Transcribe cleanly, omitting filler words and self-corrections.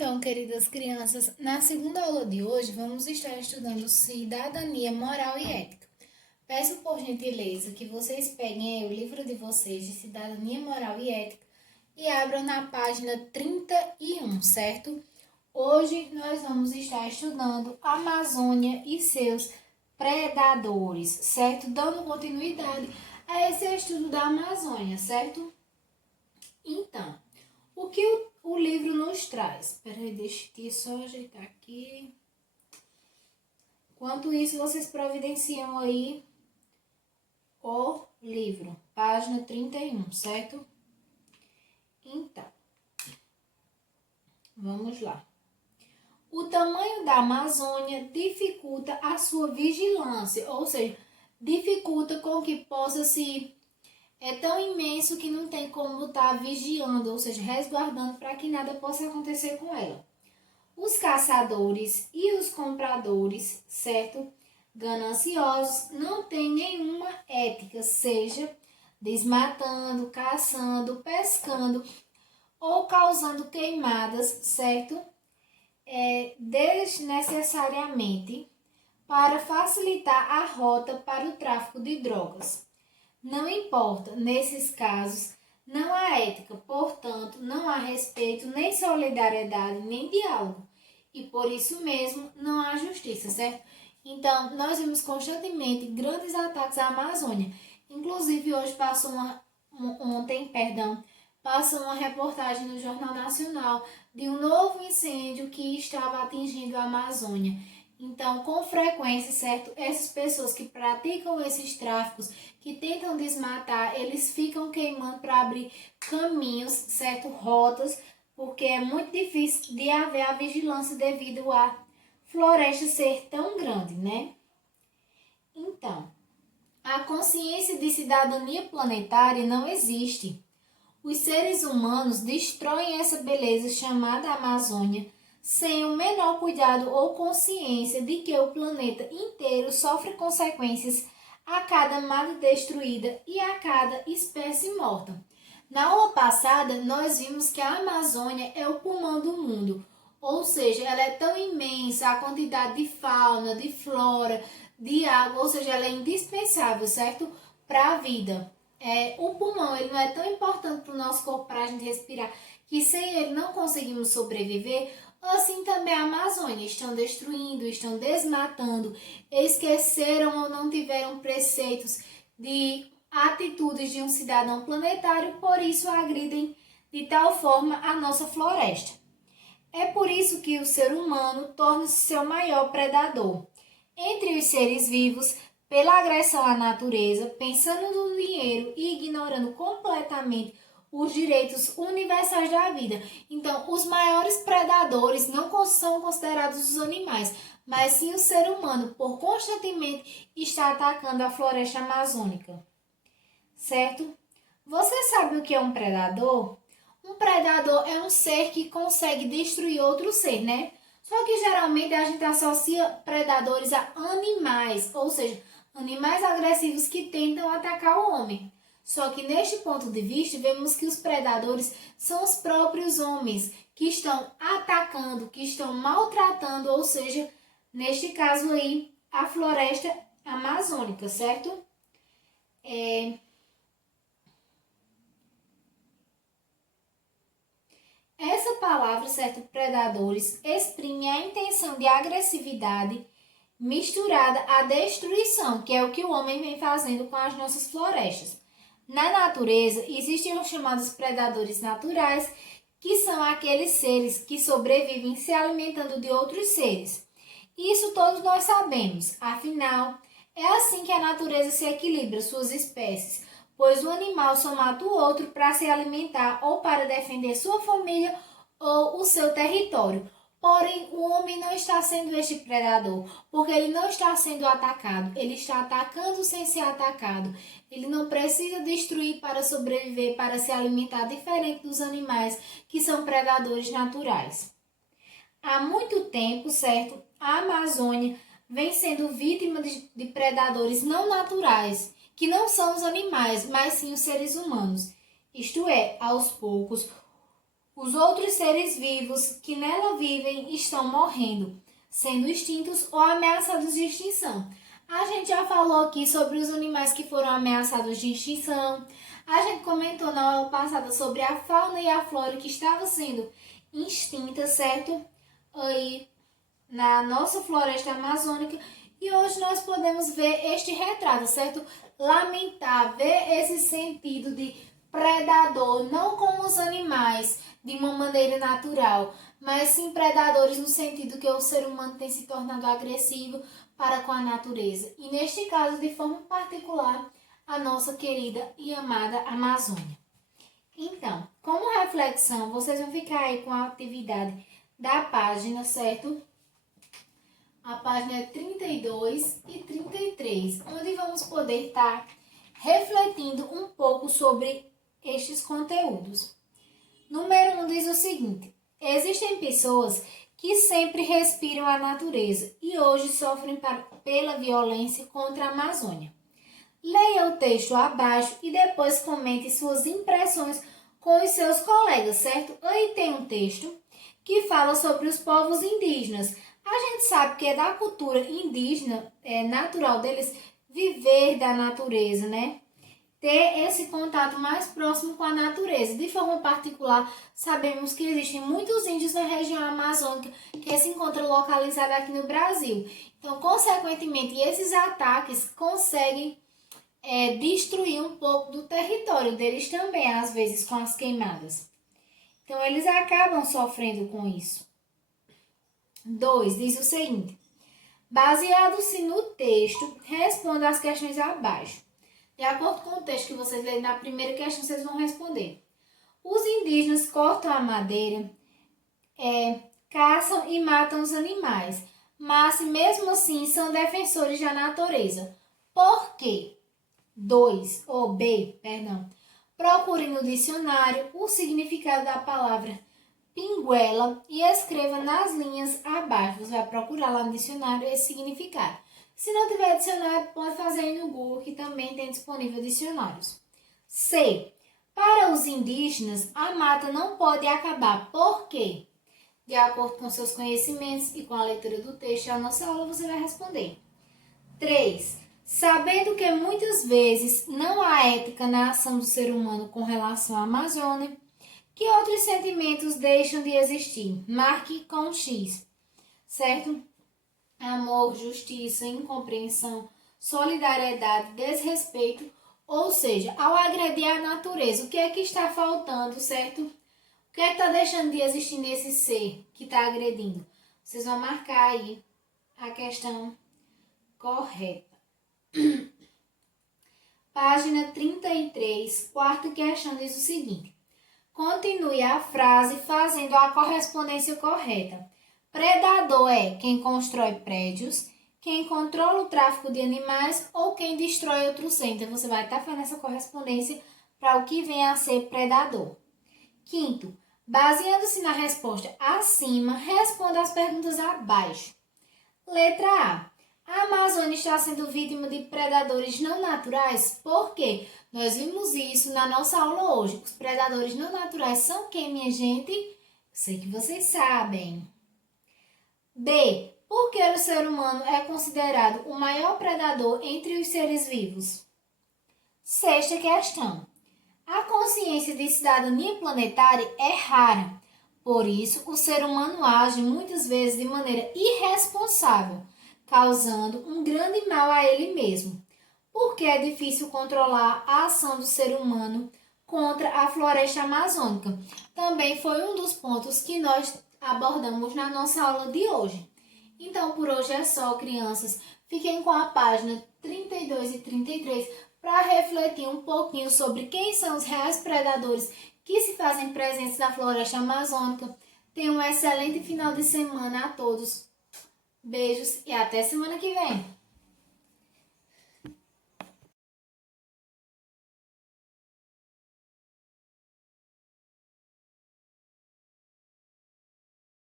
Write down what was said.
Então, queridas crianças, na segunda aula de hoje vamos estar estudando cidadania moral e ética. Peço por gentileza que vocês peguem aí o livro de vocês de cidadania moral e ética e abram na página 31, certo? Hoje nós vamos estar estudando a Amazônia e seus predadores, certo? Dando continuidade a esse estudo da Amazônia, certo? Então, o que o livro nos traz? Peraí, deixa eu só ajeitar aqui. Enquanto isso, vocês providenciam aí o livro, página 31, certo? Então, vamos lá. O tamanho da Amazônia dificulta a sua vigilância, ou seja, dificulta com que possa se... É tão imenso que não tem como estar vigiando, ou seja, resguardando para que nada possa acontecer com ela. Os caçadores e os compradores, certo? Gananciosos, não têm nenhuma ética, seja desmatando, caçando, pescando ou causando queimadas, certo? Desnecessariamente para facilitar a rota para o tráfico de drogas. Não importa, nesses casos, não há ética, portanto, não há respeito, nem solidariedade, nem diálogo. E por isso mesmo não há justiça, certo? Então, nós vimos constantemente grandes ataques à Amazônia. Inclusive, hoje passou uma reportagem no Jornal Nacional de um novo incêndio que estava atingindo a Amazônia. Então, com frequência, certo, essas pessoas que praticam esses tráficos, que tentam desmatar, eles ficam queimando para abrir caminhos, certo, rotas, porque é muito difícil de haver a vigilância devido à floresta ser tão grande, né? Então, a consciência de cidadania planetária não existe. Os seres humanos destroem essa beleza chamada Amazônia sem o menor cuidado ou consciência de que o planeta inteiro sofre consequências a cada mata destruída e a cada espécie morta. Na aula passada, nós vimos que a Amazônia é o pulmão do mundo, ou seja, ela é tão imensa, a quantidade de fauna, de flora, de água, ou seja, ela é indispensável, certo? Para a vida. O pulmão ele não é tão importante para o nosso corpo, para a gente respirar, que sem ele não conseguimos sobreviver. Assim também a Amazônia, estão destruindo, estão desmatando, esqueceram ou não tiveram preceitos de atitudes de um cidadão planetário, por isso agridem de tal forma a nossa floresta. É por isso que o ser humano torna-se seu maior predador. Entre os seres vivos, pela agressão à natureza, pensando no dinheiro e ignorando completamente os direitos universais da vida. Então, os maiores predadores não são considerados os animais, mas sim o ser humano, por constantemente estar atacando a floresta amazônica. Certo? Você sabe o que é um predador? Um predador é um ser que consegue destruir outro ser, né? Só que geralmente a gente associa predadores a animais, ou seja, animais agressivos que tentam atacar o homem. Só que neste ponto de vista, vemos que os predadores são os próprios homens que estão atacando, que estão maltratando, ou seja, neste caso aí, a floresta amazônica, certo? Essa palavra, certo, predadores, exprime a intenção de agressividade misturada à destruição, que é o que o homem vem fazendo com as nossas florestas. Na natureza, existem os chamados predadores naturais, que são aqueles seres que sobrevivem se alimentando de outros seres. Isso todos nós sabemos, afinal, é assim que a natureza se equilibra suas espécies, pois um animal só mata o outro para se alimentar ou para defender sua família ou o seu território. Porém, o homem não está sendo este predador, porque ele não está sendo atacado, ele está atacando sem ser atacado. Ele não precisa destruir para sobreviver, para se alimentar, diferente dos animais que são predadores naturais. Há muito tempo, certo, a Amazônia vem sendo vítima de predadores não naturais, que não são os animais, mas sim os seres humanos. Isto é, aos poucos, Os outros seres vivos que nela vivem estão morrendo, sendo extintos ou ameaçados de extinção. A gente já falou aqui sobre os animais que foram ameaçados de extinção. A gente comentou na aula passada sobre a fauna e a flora que estava sendo extinta, certo? Aí na nossa floresta amazônica. E hoje nós podemos ver este retrato, certo? Lamentar, ver esse sentido de predador, não como os animais, de uma maneira natural, mas sim predadores no sentido que o ser humano tem se tornado agressivo para com a natureza. E neste caso, de forma particular, a nossa querida e amada Amazônia. Então, como reflexão, vocês vão ficar aí com a atividade da página, certo? A página é 32 e 33, onde vamos poder estar refletindo um pouco sobre estes conteúdos. Número 1 diz o seguinte: existem pessoas que sempre respiram a natureza e hoje sofrem pela violência contra a Amazônia. Leia o texto abaixo e depois comente suas impressões com os seus colegas, certo? Aí tem um texto que fala sobre os povos indígenas. A gente sabe que é da cultura indígena, é natural deles viver da natureza, né? Ter esse contato mais próximo com a natureza. De forma particular, sabemos que existem muitos índios na região amazônica que se encontram localizados aqui no Brasil. Então, consequentemente, esses ataques conseguem destruir um pouco do território deles também, às vezes com as queimadas. Então, eles acabam sofrendo com isso. 2. Diz o seguinte: baseado-se no texto, responda as questões abaixo. De acordo com o texto que vocês lerem na primeira questão, vocês vão responder. Os indígenas cortam a madeira, caçam e matam os animais, mas mesmo assim são defensores da natureza. Por quê? 2. Ou B, perdão. Procure no dicionário o significado da palavra pinguela e escreva nas linhas abaixo. Você vai procurar lá no dicionário esse significado. Se não tiver dicionário, pode fazer aí no Google, que também tem disponível dicionários. C. Para os indígenas, a mata não pode acabar. Por quê? De acordo com seus conhecimentos e com a leitura do texto da nossa aula, você vai responder. 3. Sabendo que muitas vezes não há ética na ação do ser humano com relação à Amazônia, que outros sentimentos deixam de existir? Marque com X, certo? Amor, justiça, incompreensão, solidariedade, desrespeito, ou seja, ao agredir a natureza, o que é que está faltando, certo? O que é que está deixando de existir nesse ser que está agredindo? Vocês vão marcar aí a questão correta. Página 33, quarta questão diz o seguinte: continue a frase fazendo a correspondência correta. Predador é quem constrói prédios, quem controla o tráfico de animais ou quem destrói outro ser. Então, você vai estar fazendo essa correspondência para o que vem a ser predador. Quinto, baseando-se na resposta acima, responda as perguntas abaixo. Letra A. A Amazônia está sendo vítima de predadores não naturais? Por quê? Nós vimos isso na nossa aula hoje. Os predadores não naturais são quem, minha gente? Sei que vocês sabem. B. Por que o ser humano é considerado o maior predador entre os seres vivos? Sexta questão. A consciência de cidadania planetária é rara. Por isso, o ser humano age muitas vezes de maneira irresponsável, causando um grande mal a ele mesmo. Porque é difícil controlar a ação do ser humano contra a floresta amazônica. Também foi um dos pontos que nós abordamos na nossa aula de hoje. Então, por hoje é só, crianças. Fiquem com a página 32 e 33 para refletir um pouquinho sobre quem são os reais predadores que se fazem presentes na floresta amazônica. Tenham um excelente final de semana a todos. Beijos e até semana que vem.